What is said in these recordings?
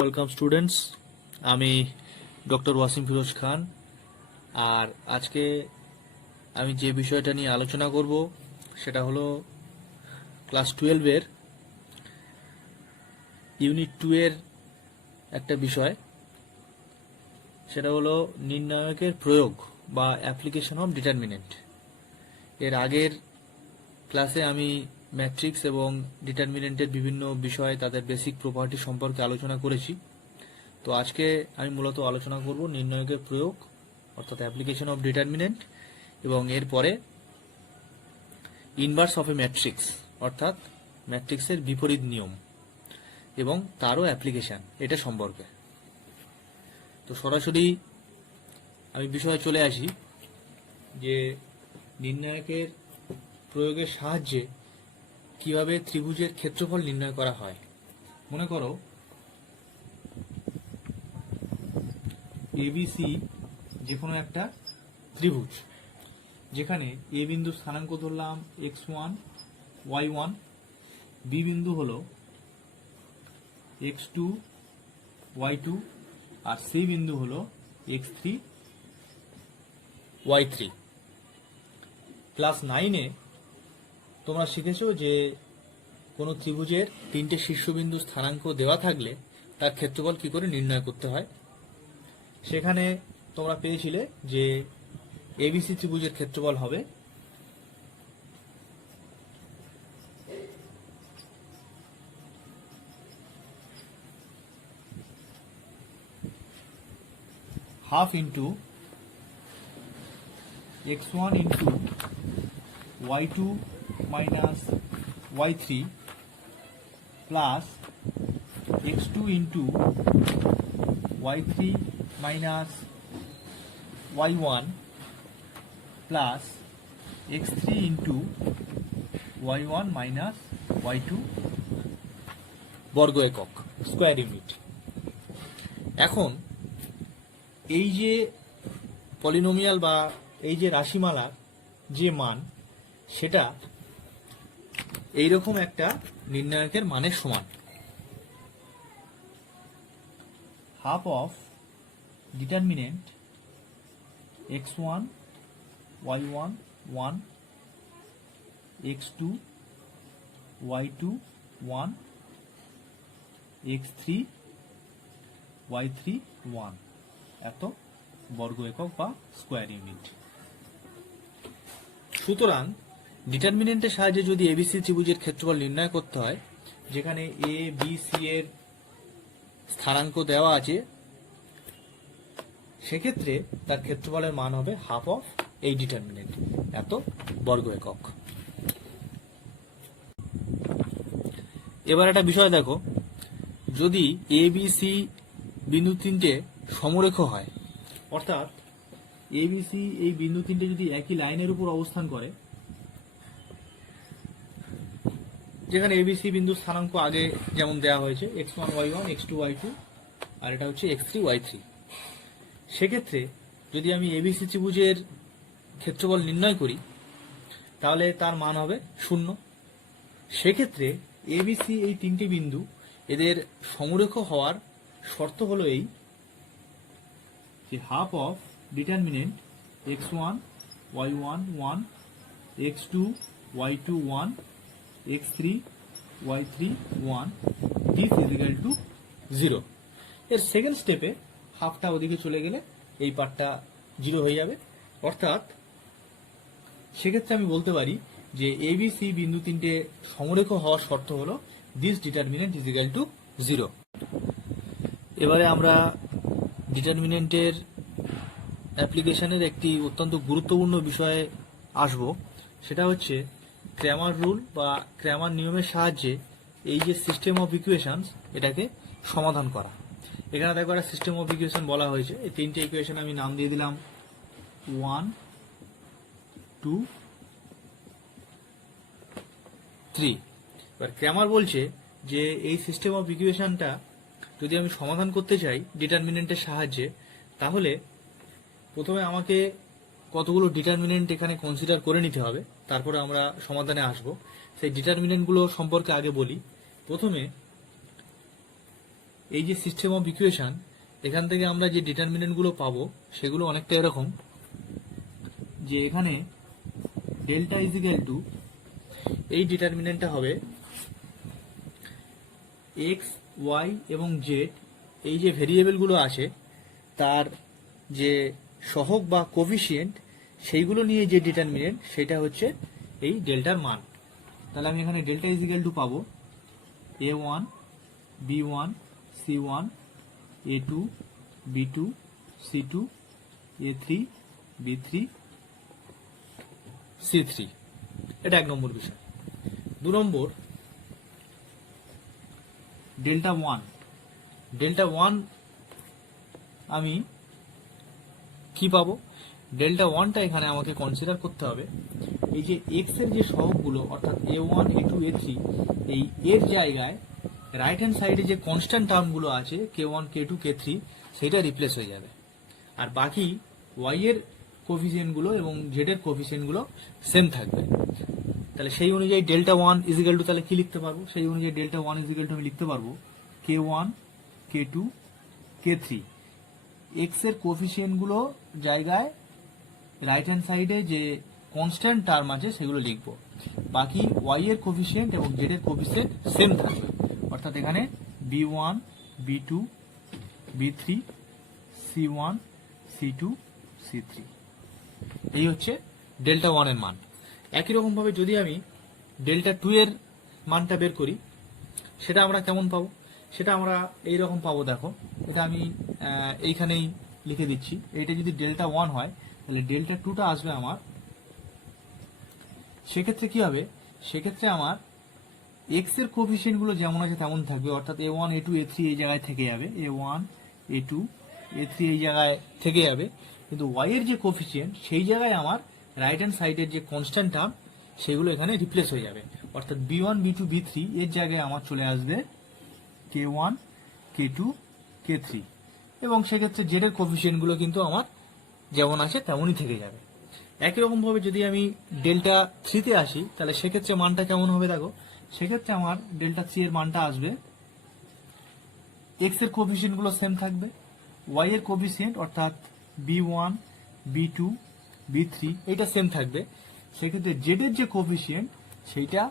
Welcome students, আমি doctor Wasim Firoz খান। আর আজকে আমি যে বিষয়টা নিয়ে আলোচনা করব সেটা হলো ক্লাস 12-এর ইউনিট 2 এর একটা বিষয়। সেটা হলো নির্ণায়কের প্রয়োগ বা অ্যাপ্লিকেশন অফ ডিটারমিনেন্ট। এর আগের ক্লাসে আমি ম্যাট্রিক্স এবং ডিটারমিনেন্টের বিভিন্ন বিষয়, তাদের বেসিক প্রপার্টি সম্পর্কে আলোচনা করেছি। তো আজকে আমি মূলত আলোচনা করব নির্ণায়কের প্রয়োগ অর্থাৎ অ্যাপ্লিকেশন অফ ডিটারমিনেন্ট, এবং এরপরে ইনভার্স অফ এ ম্যাট্রিক্স অর্থাৎ ম্যাট্রিক্সের বিপরীত নিয়ম এবং তারও অ্যাপ্লিকেশন, এটা সম্পর্কে। তো সরাসরি আমি বিষয়ে চলে আসি যে নির্ণায়কের প্রয়োগের সাহায্যে কিভাবে ত্রিভুজের ক্ষেত্রফল নির্ণয় করা হয়। মনে করো এবিসি যে কোনো একটা ত্রিভুজ, যেখানে এ বিন্দু স্থানাঙ্ক ধরলাম x1 y1, বি বিন্দু হলো x2 y2, আর সি বিন্দু হলো x3 y3। ক্লাস 9-এ তোমরা শিখেছো যে কোনো ত্রিভুজের তিনটে শীর্ষবিন্দু স্থানাঙ্ক দেওয়া থাকলে তার ক্ষেত্রফল কি করে নির্ণয় করতে হয়। সেখানে তোমরা পেয়েছিলে যে এবিসি ত্রিভুজের ক্ষেত্রফল হবে half into x1 into y2 minus y3 plus x2 into y3 minus y1 plus x3 into y1 minus y2 বর্গ একক, স্কোয়ার ইউনিট। এখন এই যে পলিনোমিয়াল বা এই যে রাশিমালার যে মান, সেটা এইরকম একটা নির্ণায়কের মানের সমান। Half of determinant x1 y1 1, x2 y2 1, x3 y3 1 এত বর্গ একক বা স্কোয়ার ইউনিট। সুতরাং ডিটারমিনেন্টের সাহায্যে যদি এবিসি ত্রিভুজের ক্ষেত্রফল নির্ণয় করতে হয়, যেখানে এ বি সি এর স্থানাঙ্ক দেওয়া আছে, সেক্ষেত্রে তার ক্ষেত্রফলের মান হবে হাফ অফ এই ডিটারমিনেন্ট, এত বর্গ একক। এবার একটা বিষয় দেখো, যদি এ বি সি বিন্দু তিনটে সমরেখ হয়, অর্থাৎ এ বি সি এই বিন্দু তিনটে যদি একই লাইনের উপর অবস্থান করে, যেখানে এবিসি বিন্দু স্থানাঙ্ক আগে যেমন দেওয়া হয়েছে x1 y1 x2 y2, আর এটা হচ্ছে x3 y3, সেক্ষেত্রে যদি আমি এবিসি ত্রিভুজের ক্ষেত্রফল নির্ণয় করি তাহলে তার মান হবে 0। সেক্ষেত্রে এবিসি এই তিনটি বিন্দু এদের সমরেখ হওয়ার শর্ত হলো এই যে half of determinant x1 y1 1, x2 y2 1, x3 y3 1 this is equal to 0। এর সেকেন্ড স্টেপে হাফটা ওদিকে চলে গেলে এই পার্টটা 0 হয়ে যাবে। অর্থাৎ সেক্ষেত্রে আমি বলতে পারি যে এবিসি বিন্দু তিনটে সমরেখ হওয়ার শর্ত হলো this determinant is equal to 0। এবারে আমরা ডিটারমিনেন্টের অ্যাপ্লিকেশনের একটি অত্যন্ত গুরুত্বপূর্ণ বিষয়ে আসব। সেটা হচ্ছে ক্র্যামার রুল বা ক্র্যামার নিয়মের সাহায্যে এই যে সিস্টেম অফ ইকুয়েশনস, এটাকে সমাধান করা। এখানে দেখো একটা সিস্টেম অফ ইকুয়েশন বলা হয়েছে। এই তিনটে ইকুয়েশন আমি নাম দিয়ে দিলাম 1 2 3। এবার ক্র্যামার বলছে যে এই সিস্টেম অফ ইকুয়েশনটা যদি আমি সমাধান করতে চাই ডিটারমিনেন্টের সাহায্যে, তাহলে প্রথমে আমাকে কতগুলো ডিটারমিনেন্ট এখানে কনসিডার করে নিতে হবে, তারপরে আমরা সমাধানে আসব। সেই ডিটারমিনেন্টগুলো সম্পর্কে আগে বলি। প্রথমে এই যে সিস্টেম অফ ইকুয়েশন, এখান থেকে আমরা যে ডিটারমিনেন্ট গুলো পাবো সেগুলো অনেকটা এরকম, যে এখানে ডেল্টা ইজ ইকুয়াল টু, এই ডিটারমিনেন্টটা হবে এক্স, ওয়াই এবং জেড, এই যে ভেরিয়েবল গুলো আছে তার যে সহগ বা কোফিসিয়েন্ট সেইগুলো নিয়ে যে ডিটারমিনেন্ট সেটা হচ্ছে এই ডেল্টার মান। তাহলে আমি এখানে ডেল্টা ইজ ইকুয়াল টু পাবো a1 b1 c1 a2 b2 c2 a3 b3 c3। এটা 1 নম্বর বিষয়। 2 নম্বর, ডেল্টা ওয়ান। ডেল্টা ওয়ান আমি কি পাবো? ডেল্টা ওয়ানটা এখানে আমাকে কনসিডার করতে হবে এই যে এক্স এর যে সহগগুলো অর্থাৎ a1 a2 a3, এই এর জায়গায় রাইট হ্যান্ড সাইডে যে কনস্ট্যান্ট টার্মগুলো আছে k1 k2 k3 সেটা রিপ্লেস হয়ে যাবে, আর বাকি y এর কোফিসিয়েন্টগুলো এবং z এর কোফিসিয়েন্টগুলো সেম থাকবে। তাহলে সেই অনুযায়ী ডেল্টা ওয়ান ইজিক্যাল টু তাহলে কি লিখতে পারবো? সেই অনুযায়ী ডেল্টা ওয়ান ইজিক্যাল টু আমি লিখতে পারবো k1 k2 k3। এক্স এর কোফিসিয়েন্টগুলো জায়গায় রাইট হ্যান্ড সাইডে যে কনস্ট্যান্ট টার্ম আছে সেগুলো লিখবো, বাকি ওয়াই এর কোফিসিয়েন্ট এবং জেড এর কোফিসিয়েন্ট সেম থাকবে, অর্থাৎ এখানে b1 b2 b3 c1 c2 c3। এই হচ্ছে ডেল্টা ওয়ান এর মান। একই রকম ভাবে যদি আমি ডেল্টা টু এর মানটা বের করি, সেটা আমরা কেমন পাবো? সেটা আমরা এইরকম পাবো, দেখো এটা আমি এইখানেই লিখে দিচ্ছি। এটা যদি ডেল্টা ওয়ান হয় তাহলে ডেল্টা টুটা আসবে আমার, সেক্ষেত্রে কি হবে? সেক্ষেত্রে আমার এক্স এর কোফিসিয়েন্ট গুলো যেমন আছে তেমন থাকবে, অর্থাৎ a1 a2 a3 এই জায়গায় থেকে যাবে, a1 a2 a3 এই জায়গায় থেকে যাবে, কিন্তু ওয়াই এর যে কোফিসিয়েন্ট সেই জায়গায় আমার রাইট হ্যান্ড সাইডের যে কনস্ট্যান্ট টার্ম সেগুলো এখানে রিপ্লেস হয়ে যাবে, অর্থাৎ b1 b2 b3 এর জায়গায় আমার চলে আসবে k1 k2 k3, এবং সেক্ষেত্রে জেড এর কোফিসিয়েন্ট গুলো কিন্তু আমার যেমন আছে তেমনই থেকে যাবে। একই রকম ভাবে যদি আমি ডেল্টা থ্রিতে আসি তাহলে সেক্ষেত্রে মানটা কেমন হবে? দেখো, সেক্ষেত্রে আমার ডেল্টা থ্রি এর মানটা আসবে, এক্স এর কোফিসিয়েন্ট গুলো সেম থাকবে, ওয়াই এর কোফিসিয়েন্ট অর্থাৎ b1 b2 b3 এটা সেম থাকবে, সেক্ষেত্রে জেড এর যে কোফিসিয়েন্ট সেইটা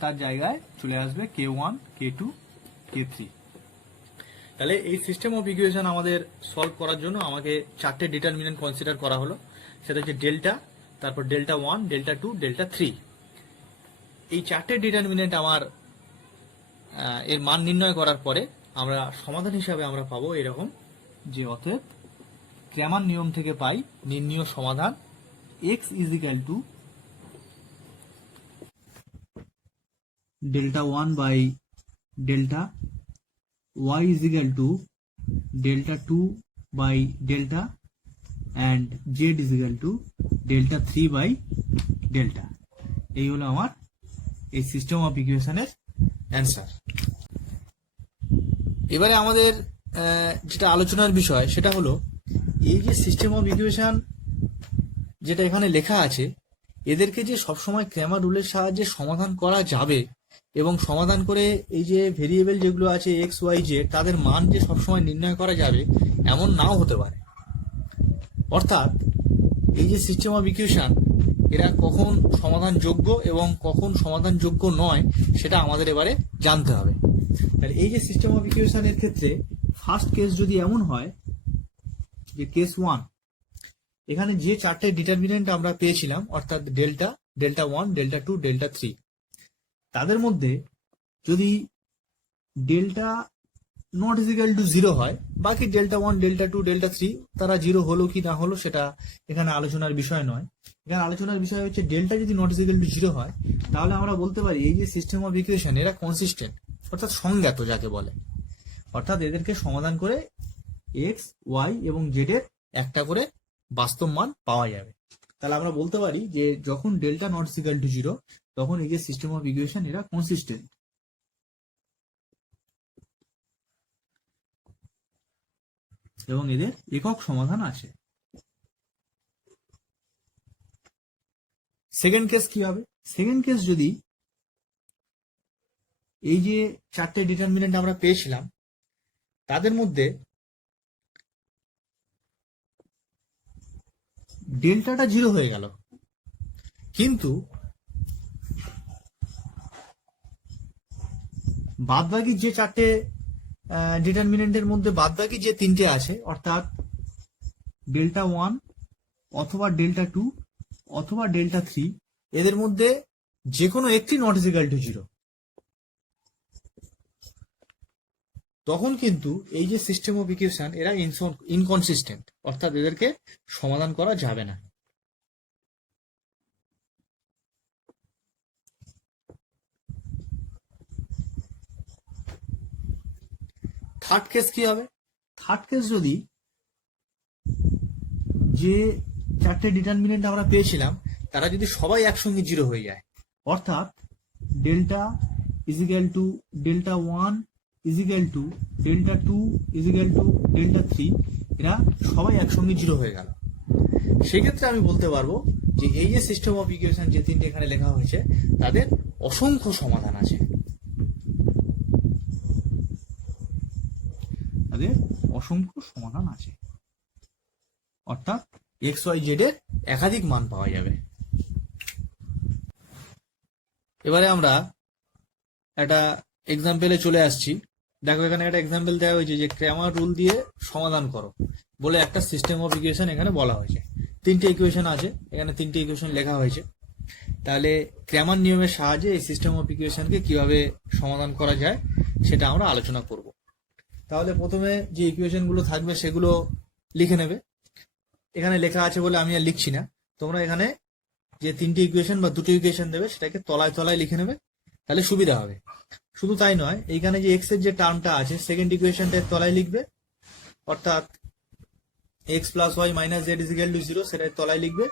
তার জায়গায় চলে আসবে k1 k2 k3। তাহলে এই সিস্টেম অফ ইকুয়েশন আমাদের সলভ করার জন্য আমাকে চারটে ডিটারমিনেন্ট কনসিডার করা হলো, সেটা হচ্ছে ডেল্টা, তারপর delta one, delta two, delta three. এই চারটে ডিটারমিনেন্ট আমার এর মান নির্ণয় করার পরে আমরা সমাধান হিসাবে আমরা পাবো এরকম, যে অতএব ক্র্যামার নিয়ম থেকে পাই নির্ণীয় সমাধান x is equal to delta one by delta, y is equal to delta 2 by delta and z is equal to delta 3 by delta। এই হলো আমার এই সিস্টেম অফ ইকুয়েশনের অ্যান্সার। এবারে আমাদের যেটা আলোচনার বিষয় সেটা হলো এই যে সিস্টেম অফ ইকুয়েশন যেটা এখানে লেখা আছে, এদেরকে যে সবসময় ক্র্যামার রুলের সাহায্যে সমাধান করা যাবে এবং সমাধান করে এই যে ভেরিয়েবল যেগুলো আছে এক্স ওয়াই জেড তাদের মান যে সবসময় নির্ণয় করা যাবে এমন নাও হতে পারে। অর্থাৎ এই যে সিস্টেম অফ ইকুয়েশন এরা কখন সমাধানযোগ্য এবং কখন সমাধানযোগ্য নয় সেটা আমাদের এবারে জানতে হবে। তাহলে এই যে সিস্টেম অফ ইকুয়েশনের ক্ষেত্রে ফার্স্ট কেস যদি এমন হয় যে কেস ওয়ান, এখানে যে চারটে ডিটারমিনেন্ট আমরা পেয়েছিলাম অর্থাৎ delta, delta one, delta two, delta three, তাদের মধ্যে যদি delta not equal to zero হয়, বাকি delta one, delta two, delta three তারা জিরো হলো কি না হলো সেটা এখানে আলোচনার বিষয় নয়। এখানে আলোচনার বিষয় হচ্ছে ডেল্টা যদি নট ইজিক্যাল টু জিরো হয় তাহলে আমরা বলতে পারি এই যে সিস্টেম অফ ইকুয়েশন এরা কনসিস্টেন্ট, অর্থাৎ সংজ্ঞাত যাকে বলে, অর্থাৎ এদেরকে সমাধান করে এক্স, ওয়াই এবং জেড এর একটা করে বাস্তব মান পাওয়া যাবে। তাহলে আমরা বলতে পারি যে যখন delta not equal to zero তখন এই যে সিস্টেম অফ ইকুয়েশন এরা কনসিস্টেন্ট। এবং এদের একক সমাধান আছে। সেকেন্ড কেস কি হবে? সেকেন্ড কেস যদি এই যে চারটে ডিটারমিনেন্ট আমরা পেয়েছিলাম তাদের মধ্যে ডেল্টাটা 0 হয়ে গেল, কিন্তু বাদবাকি যে চারটে ডিটারমিনেন্টের মধ্যে বাদবাকি যে তিনটে আছে, অর্থাৎ ডেল্টা 1 অথবা ডেল্টা 2 অথবা ডেল্টা 3, এদের মধ্যে যে কোনো একটি নট ইজ ইকুয়াল টু 0, তখন কিন্তু এই যে সিস্টেম অফ ইকুয়েশন এরা ইনকনসিস্টেন্ট, অর্থাৎ এদেরকে সমাধান করা যাবে না। থার্ড কেস কি হবে? থার্ড কেস যদি যে চারটে ডিটারমিনেন্ট আমরা পেয়েছিলাম তারা যদি সবাই একসঙ্গে 0 হয়ে যায়, অর্থাৎ delta is equal to delta 1 is equal to delta 2 is equal to delta 3, এরা সবাই একসঙ্গে 0 হয়ে গেল, সেক্ষেত্রে আমি বলতে পারবো যে এই যে সিস্টেম অফ ইকুয়েশন যে তিনটে এখানে লেখা হয়েছে তাদের অসংখ্য সমাধান আছে, তাদের অসংখ্য সমাধান আছে, অর্থাৎ এক্স ওয়াই জেড এর একাধিক মান পাওয়া যাবে। এবারে আমরা একটা এক্সাম্পলে চলে আসছি। দেখো এখানে একটা এক্সাম্পল দেওয়া হয়েছে যে ক্র্যামার রুল দিয়ে সমাধান করো বলে একটা সিস্টেম অফ ইকুয়েশন এখানে বলা হয়েছে। তিনটে ইকুয়েশন আছে, এখানে তিনটে ইকুয়েশন লেখা হয়েছে। তাহলে ক্র্যামার নিয়মের সাহায্যে এই সিস্টেম অফ ইকুয়েশনকে কিভাবে সমাধান করা যায় সেটা আমরা আলোচনা করব। তাহলে প্রথমে যে ইকুয়েশন গুলো থাকবে সেগুলো লিখে নেবে। এখানে লেখা আছে বলে আমি আর লিখছি না, তোমরা এখানে যে তিনটি ইকুয়েশন বা দুটো ইকুয়েশন দেবে সেটাকে তলায় তলায় লিখে নেবে, তাহলে সুবিধা হবে। শুধু তাই নয়, এইখানে যে এক্স এর যে টার্মটা আছে সেকেন্ড ইকুয়েশনটার তলায় লিখবে, অর্থাৎ x plus y minus z is equal to 0 সেটার তলায় লিখবে।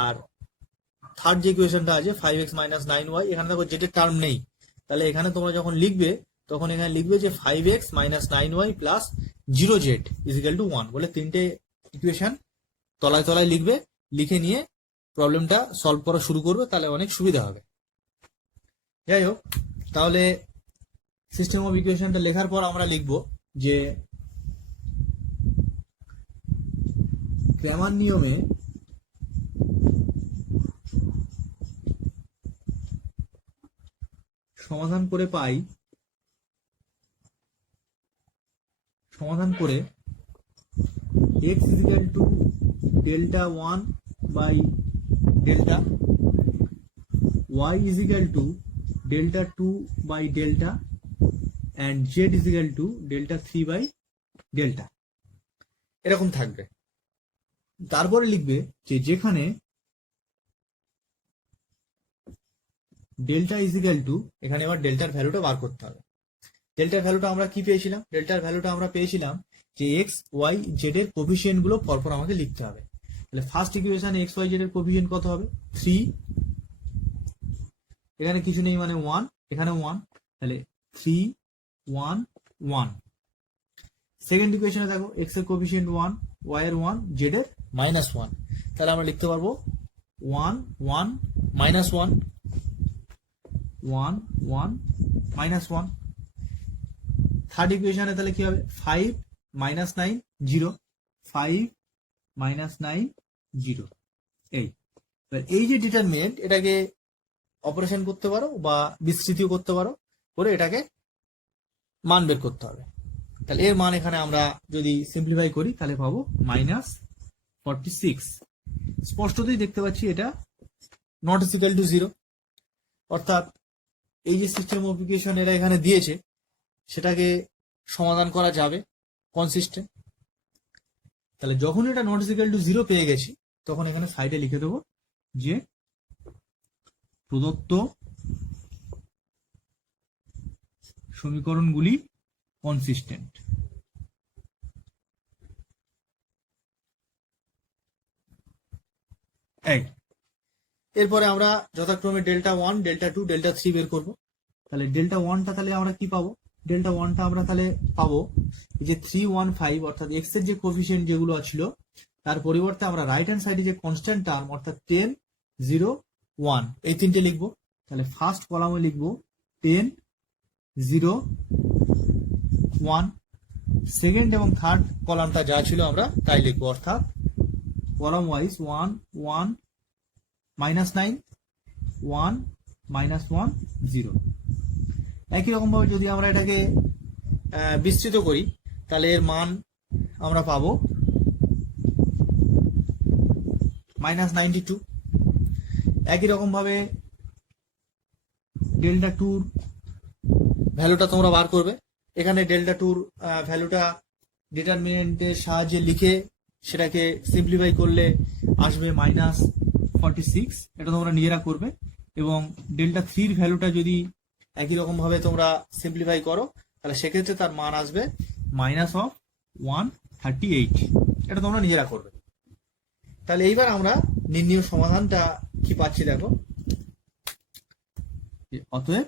আর থার্ড যে ইকুয়েশনটা আছে 5x মাইনাস 9y, এখানে দেখো জেড এর টার্ম নেই, তাহলে এখানে তোমরা যখন লিখবে তখন এখানে লিখবে যে 5x minus 9y plus 0z is equal two 1 বলে তিনটে ইকুয়েশন তলায় তলায় লিখবে। লিখে নিয়ে প্রবলেমটা সলভ করা শুরু করবে, তাহলে অনেক সুবিধা হবে। যাই হোক, তাহলে সিস্টেম অফ ইকুয়েশনটা লেখার পর আমরা লিখব যে ক্র্যামার নিয়মে সমাধান করে পাই, সমাধান করে x is equal to delta 1 by delta, y is equal to delta 2 by delta, and z is equal to delta 3 by delta, এরকম থাকবে। তারপরে লিখবে যে যেখানে ডেল্টা ইজ ইকুয়াল টু, এখানে এবার ডেল্টার ভ্যালুটা বার করতে হবে। ডেল্টার ভ্যালুটা আমরা কি পেয়েছিলাম? ডেল্টার ভ্যালুটা আমরা পেয়েছিলাম যে এক্স ওয়াই জেড এর কোফিসিয়েন্ট গুলো পরপর আমাকে লিখতে হবে। তাহলে ফার্স্ট ইকুয়েশনে এক্স ওয়াই জেড এর কোফিসিয়েন্ট কত হবে? 3, এখানে কিছু নেই মানে 1, এখানে 1, তাহলে 3 1 1। সেকেন্ড ইকুয়েশনে দেখো এক্স এর কোফিসিয়েন্ট 1, ওয়াই এর 1, জেড এর -1, তাহলে আমরা লিখতে পারবো 1 1 -1 1 1 -1। থার্ড ইকুয়েশনে তাহলে কি হবে? 5 -9 0, 5 -9 0। এই যে ডিটারমিনেন্ট, এটাকে অপারেশন করতে পারো বা বিস্তৃতিও করতে পারো, করে এটাকে মান বের করতে হবে। তাহলে এর মান এখানে আমরা যদি সিম্পলিফাই করি তাহলে পাবো -46। স্পষ্টতই দেখতে পাচ্ছি এটা নট ইজ ইকুয়াল টু 0, অর্থাৎ এই যে সিস্টেম অফ ইকুয়েশন এরা এখানে দিয়েছে সেটাকে সমাধান করা যাবে কনসিস্টেন্ট। তাহলে যখন এটা নট ইজ ইকুয়াল টু 0 পেয়ে গেছি তখন এখানে সাইডে লিখে দেবো যে প্রদত্ত সমীকরণগুলি কনসিস্টেন্ট। এরপরে আমরা যথাক্রমে ডেল্টা 1, ডেল্টা 2, ডেল্টা 3 বের করব। তাহলে ডেল্টা 1টা তাহলে আমরা কি পাবো? ডেল্টা 1টা আমরা তাহলে পাবো যে 3 1 5, অর্থাৎ এক্স এর যে কোফিসিয়েন্ট যেগুলো ছিল তার পরিবর্তে আমরা রাইট হ্যান্ড সাইডে যে কনস্ট্যান্ট টার্ম অর্থাৎ 10 0 1 এই তিনটে লিখবো। তাহলে ফার্স্ট কলামে লিখবো 10 0 1, সেকেন্ড এবং থার্ড কলামটা যা ছিল আমরা তাই লিখবো, অর্থাৎ কলাম ওয়াইজ 1 1 -9 1 -1 0। একই রকম ভাবে যদি আমরা এটাকে বিস্তৃত করি তাহলে এর মান আমরা পাবো -92। একই রকম ভাবে ডেল্টা টুর ভ্যালুটা তোমরা বার করবে। এখানে ডেল্টা টুর ভ্যালুটা ডিটারমিনেন্টের সাহায্যে লিখে সেটাকে সিম্পলিফাই করলে আসবে -46, এটা তোমরা নিজেরা করবে। এবং ডেল্টা থ্রির ভ্যালুটা যদি একই রকম ভাবে তোমরা সিম্পলিফাই করো তাহলে সেক্ষেত্রে তার মান আসবে -138, এটা তোমরা নিজেরা করবে। তাহলে এইবার আমরা নির্ণয় সমাধানটা কি পাচ্ছি দেখো। অতএব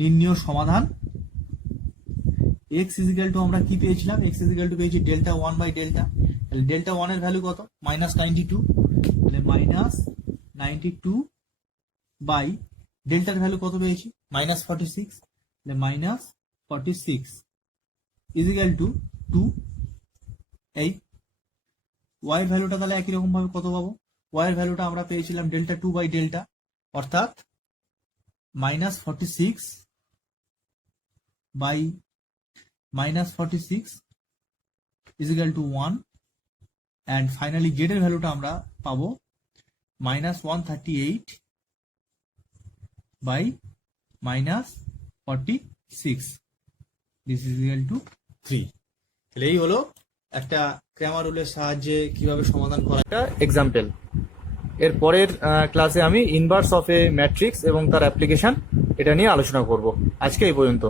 নির্ণয় সমাধান x ইজিক্যাল টু আমরা কি পেয়েছিলাম, x ইজিক্যাল টু পেয়েছি ডেল্টা 1/ডেল্টা। তাহলে ডেল্টা 1 এর ভ্যালু কত, -92, তাহলে -92 বাই ডেল্টার ভ্যালু কত পেয়েছি -46, তাহলে -46 ইজিক্যাল টু 2। এই y এর ভ্যালুটা তাহলে একই রকম ভাবে কত পাবো, y এর ভ্যালুটা আমরা পেয়েছিলাম ডেল্টা 2/ডেল্টা, অর্থাৎ -46 by -46 equal to 1। And finally z এর ভ্যালুটা আমরা পাবো -138 by -46, this is equal to 3। তাহলে এই হলো একটা ক্র্যামার রুলের সাহায্যে কিভাবে সমাধান করা একটা এক্সাম্পল। এর পরের ক্লাসে আমি ইনভার্স অফ এ ম্যাট্রিক্স এবং তার অ্যাপ্লিকেশন এটা নিয়ে আলোচনা করব। আজকে এই পর্যন্ত।